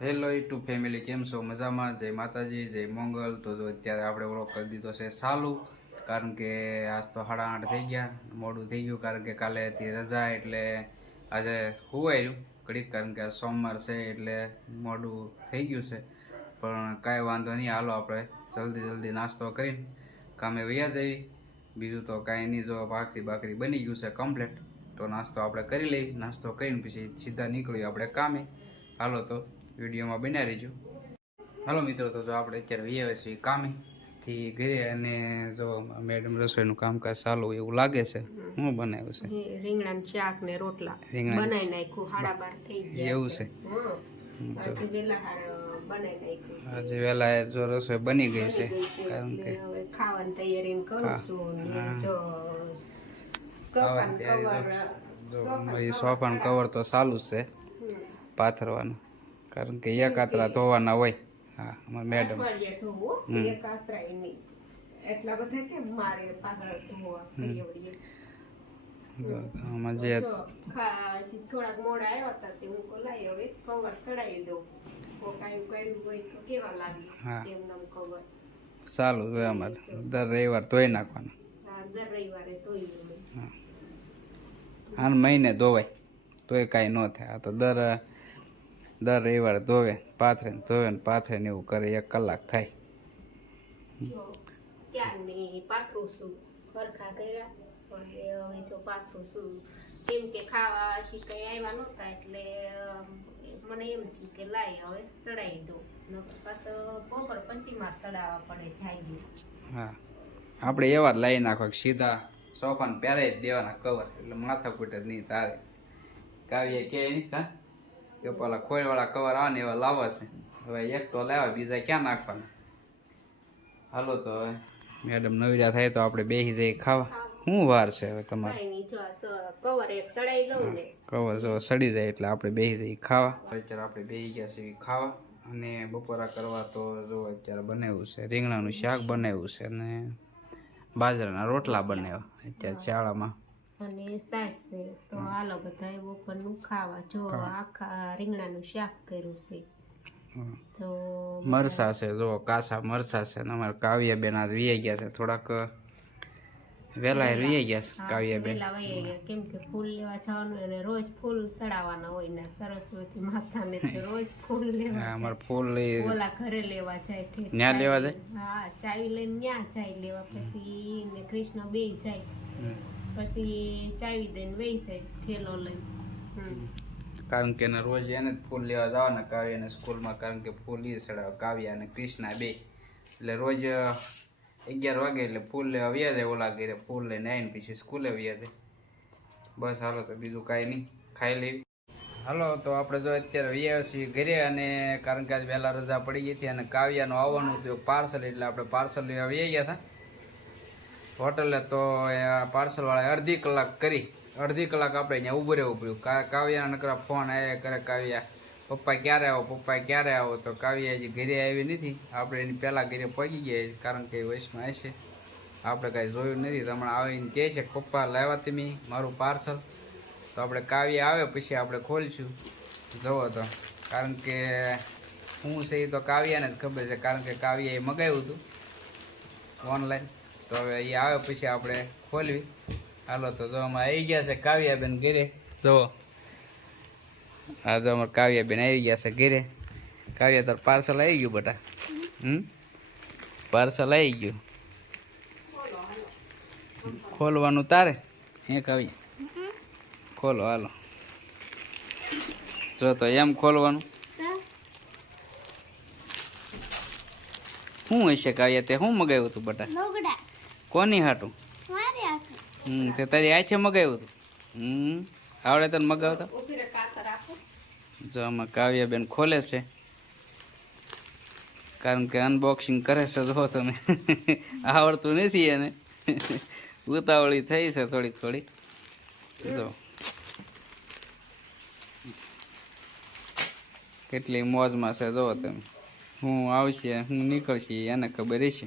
Hello YouTube family, કેમ છો? મજામાં? જય માતાજી, જય મંગલ. તો જો અત્યારે આપણે વ્લોગ કરી દીધો છે ચાલુ, કારણ કે આજ તો 8:30 થઈ ગયા, મોડું થઈ ગયું, કારણ કે કાલે હતી રજા, એટલે આજે હુવાયું ઘડીક, કારણ કે સોમવાર છે એટલે મોડું થઈ ગયું છે. પણ કાંઈ વાંધો નહીં, હાલો આપણે જલ્દી નાસ્તો કરીને કામે વયા જઈએ. બીજું તો કાંઈ નહીં, જો ભાખરી બની ગયું છે કમ્પ્લીટ, તો નાસ્તો આપણે કરી લઈએ. નાસ્તો કરીને પછી સીધા નીકળીએ આપણે કામે. હાલો તો વિડીયોમાં બન્યા રહીજો. હાલો મિત્રો, તો જો આપણે અત્યારે વહીએ છીએ કામેથી ઘરે, અને જો મેડમ રસોઈનું કામકાજ ચાલુ એવું લાગે છે. શું બનાવ્યું છે? રીંગણાનું શાક ને રોટલા બનાવી નાખ્યું. 12:30 થઈ ગયા એવું છે. આજે વહેલા જો રસોઈ બની ગઈ છે, કારણ કે ખાવાની તૈયારી કરું છું. સોફાનું કવર તો ચાલુ જ છે પાથરવાનું, કારણ કે એકાત્રા ધોવાના હોય. હા, અમારા મેડમ એટલા બધા કેમ મારે પાછળ ધોવા આમાં જે થોડાક મોડા આવ્યા હતા તે હું લાવી હવે કવર ચડાવી દઉં. કાંઈ કર્યું હોય તો કેવા લાગે એમનામ કવર ચાલુ હોય અમારે. દર રવિવાર ધોઈ નાખવાના. દર રવિવારે ધોઈ લઉં. આને મહિને ધોવાય તોય કાંઈ ન થાય. આ તો દર રવિવારે ધોવે ને પાથરે ને એવું કરે. 1 કલાક થાય. ક્યારની પાથરું છું, ખરખા કર્યા. હવે જો પાથરું છું, કેમ કે ખાવા હજી કઈ આવ્યા નહોતા, એટલે મને એમ થયું કે લાય હવે ચડાવી દઉં. પાછો બપોર પછી મારે ચડાવવા પડે જાય. હા, આપણે એવા જ લાવી નાખો, સીધા સોફાને પહેરાઈ જ દેવાના કવર, એટલે માથાકૂટ જ નહીં તારે. કાવ્ય કે નહીં કે પેલા ખોળવાળા કવર આવે ને એવા લાવવા છે. હવે એક તો લાવ્યા, બીજા ક્યાં નાખવાના. હાલો તો હવે મેડમ નવીરા થાય તો આપણે બેસી જઈએ ખાવા. શું વાર છે હવે તમારે? કવર જો સડી જાય એટલે આપણે બેસી જઈએ ખાવા. અત્યારે આપણે બેસી ગયા છીએ ખાવા, અને બપોરા કરવા તો જો અત્યારે બનાવ્યું છે રીંગણાનું શાક બનાવ્યું છે, અને બાજરાના રોટલા બનાવ્યા અત્યારે શાળામાં. અને સાસ છે, તો હાલો બધા બપોરનું ખાવા. જો આખા રીંગણાનું શાક કર્યું છે. તો મરસા છે, જો કાસા મરસા છે. અને અમારે કાવ્યાબેન આજ વી ગયા છે, થોડાક વહેલા વી ગયા છે કાવ્યાબેન. કેમ કે ફૂલ લેવા જવાનું, અને રોજ ફૂલ ચડાવવાના હોય ને સરસ્વતી માતાને, રોજ ફૂલ લેવા. અમારે ફૂલ ઓલા ઘરે લેવા જાય, ત્યાં લેવા જાય. હા, ચાવી લઈને ત્યાં જાય લેવા. પછી ને કૃષ્ણ બે જાય, પછી ચાવી દઈને વહી જાય ઠેલો લઈને. કારણ કે રોજ એને જ ફૂલ લેવા જવાના કાવ્યાને સ્કૂલમાં, કારણ કે ફૂલ એ ચડાવે કાવ્યા અને કૃષ્ણા બે. એટલે રોજ 11 વાગે એટલે ફૂલ લેવા વ્યા જાય. ઓલા ઘરે ફૂલ લઈને આવીને પછી સ્કૂલે વ્યા જાય. બસ હાલો તો બીજું કાંઈ નહીં, ખાઈ લેવી. હાલો તો આપણે જો અત્યારે વ્યા છીએ ઘરે, અને કારણ કે આજ વહેલા રજા પડી ગઈ હતી, અને કાવ્યાનું આવવાનું હતું પાર્સલ, એટલે આપણે પાર્સલ લેવા વ્યા ગયા હતા હોટલે. તો પાર્સલવાળાએ અડધી કલાક આપણે અહીંયા ઊભું રહેવું પડ્યું. કાવ્યાના નકરા ફોન આવ્યા કરે, કાવ્યા પપ્પા ક્યારે આવો. તો કાવ્યા હજી ઘરે આવી નથી. આપણે એની પહેલાં ઘરે પહોંચી ગયા, કારણ કે વયસમાં હશે, આપણે કાંઈ જોયું નથી. હમણાં આવીને કહે છે કે પપ્પા લાવ્યા તમે મારું પાર્સલ. તો આપણે કાવ્યા આવે પછી આપણે ખોલીશું, જુઓ તો. કારણ કે શું છે એ તો કાવ્યાને જ ખબર છે, કારણ કે કાવ્યાએ મગાવ્યું હતું ઓનલાઈન. તો હવે એ આવે પછી આપણે ખોલવી. હાલો તો જો અમે આવી ગયા છે કાવ્યાબેન ઘરે. જુઓ, હા જો અમારે કાવ્યાબેન આવી ગયા છે ઘરે. કાવ્યા તાર પાર્સલ આવી ગયું બેટા? પાર્સલ આવી ગયું. ખોલવાનું તારે? હે કાવ્યા? ખોલો હાલો. જો તો એમ ખોલવાનું. શું હશે કાવ્યા? તે શું મગાવ્યું હતું બેટા? કોની હાટું? તે તારી આછે મગાવ્યું હતું? આવડે તને મગાવતા? જો આમાં કાવ્યાબેન ખોલે છે, કારણ કે અનબોક્સિંગ કરે છે. જો તમે આવડતું નથી એને, ઉતાવળી થઈ છે થોડી. જો કેટલી મોજમાં છે, જુઓ તમે. હું આવશે હું નીકળશે એને ખબર હશે.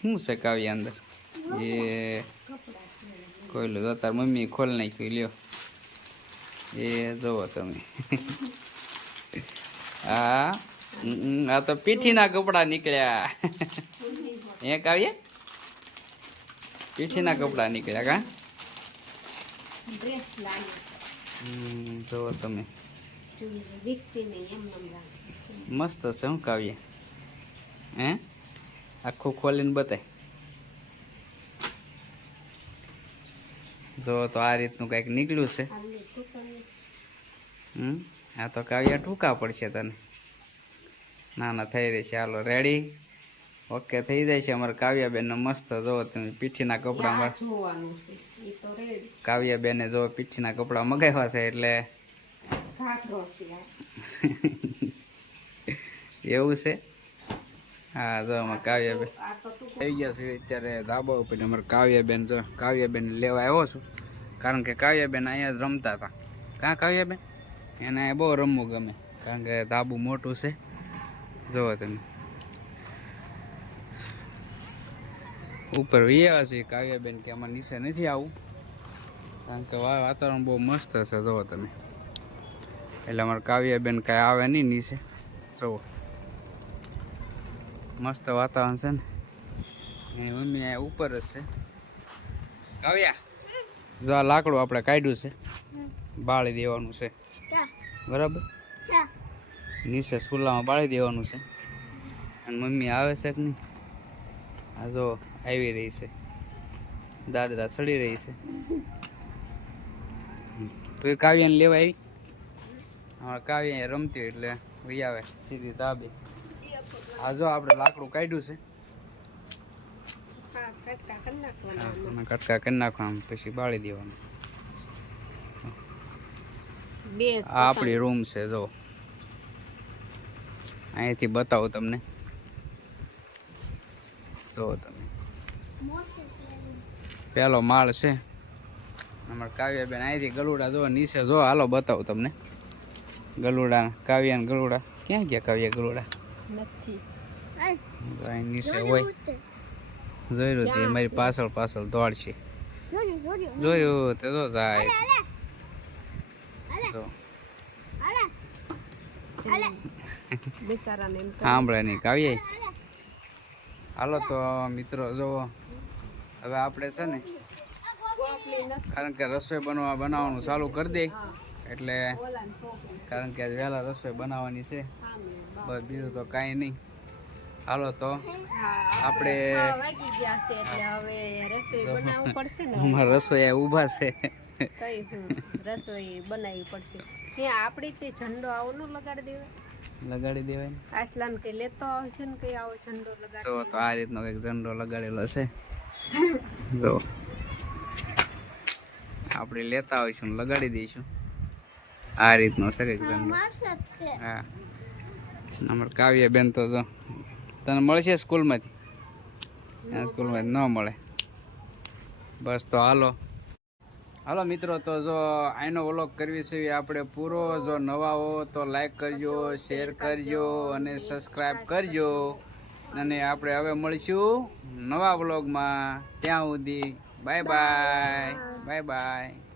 શું છે કાવ્યા અંદર? એ ખોલ્યું તો તાર મમ્મી ખોલ નાખ્યું. લ્યો એ જુઓ તમે આ તો પીઠીના કપડા નીકળ્યા એ કાવ્ય પીઠીના કપડા નીકળ્યા કા ડ્રેસ લાગે જુઓ તમે વિકસી નહીં એમ નમ લાગે મસ્ત છે હું કાવ્ય હે આખું ખોલીને બતાય જો તો આ રીતનું કંઈક નીકળ્યું છે આલે ટુકડી આ તો કાવ્યા ટૂંકા પડશે તને ના ના થઈ રહી છે હાલો રેડી ઓકે થઈ જાય છે અમારે કાવ્યાબેનને મસ્ત જો તમે પીઠીના કપડામાં જોવાનું છે ઈ તો રેડી કાવ્યાબેને જો પીઠીના કપડા મગાવ્યા છે એટલે ઘાઘરો છે એવું છે હા જો અમારે કાવ્યાબેન આ તો ટુકડો થઈ ગયા છે અત્યારે ધાબા ઉપર અમારે કાવ્યાબેન જો કાવ્યાબેન લેવા આવ્યો છું કારણ કે કાવ્યાબેન અહીંયા જ રમતા હતા કાં કાવ્યાબેન એને અહીંયા બહુ રમવું ગમે કારણ કે ધાબુ મોટું છે જુઓ તમે ઉપર વૈયા છે કાવ્યાબેન કે આમાં નીચે નથી આવું કારણ કે વાતાવરણ બહુ મસ્ત છે જુઓ તમે એટલે અમારે કાવ્યાબેન કાંઈ આવે નહીં નીચે જુઓ મસ્ત વાતાવરણ છે ને એની મમ્મી અહીંયા ઉપર જ છે કાવ્યા જો આ લાકડું આપણે કાઢ્યું છે બાળી દેવાનું છે બરાબર નીચે ચૂલામાં બાળી દેવાનું છે અને મમ્મી આવે છે કે નહીં આ જો આવી રહી છે દાદરા સડી રહી છે તો એ કાવ્યાને લેવા આવી અમારે કાવ્ય અહીંયા રમતી હોય એટલે વહી આવે સીધી ધાબે આ જો આપણે લાકડું કાઢ્યું છે હા કટકા કરી નાખવાના અને કટકા કરી નાખવાનું પછી બાળી દેવાનું બે આ આપણી રૂમ છે જો અહીંથી બતાવું તમને જો તમે પહેલો માળ છે અમારે કાવ્યાબેન અહીંથી ગલુડા જો નીચે જો હાલો બતાવું તમને ગલુડા કાવ્યા ને ગલુડા ક્યાં ગયા કાવ્યા ગલુડા નથી અહીં નીચે હોય જોયું તે મારી પાછળ પાછળ દોડશે જોયું તે તો જાય જો બિચારાને એમ સાંભળે નહીં કાવ્ય હાલો તો મિત્રો જો હવે આપણે છે ને કારણ કે રસોઈ બનાવવાનું ચાલુ કરી દે એટલે કારણ કે વહેલા રસોઈ બનાવવાની છે બસ બીજું તો કાંઈ નહીં હાલો તો આપણે વાગી ગયા છે એટલે હવે રસોઈ બનાવવું પડશે ને અમારા રસોઈ ઊભા છે કઈ રસોઈ બનાવવી પડશે ત્યાં આપણી તે ઝંડો આવો ન લગાડી દેવાય લગાડી દેવાય ને આસલાન કે લેતો આવે છે ને કઈ આવો ઝંડો લગાડી જો તો આ રીતનો કંઈક ઝંડો લગાડેલો છે જો આપણે લેતા હોઈશું ને લગાડી દઈશું આ રીતનો છે કંઈક ઝંડો હા અમારે કાવ્યાબેન તો જો તને મળશે સ્કૂલમાંથી સ્કૂલમાંથી ન મળે બસ તો હાલો મિત્રો તો જો આનો વ્લોગ કરવી છે આપણે પૂરો જો નવા હો તો લાઈક કરજો શેર કરજો અને સબસ્ક્રાઈબ કરજો અને આપણે હવે મળીશું નવા વ્લોગમાં ત્યાં સુધી બાય બાય બાય બાય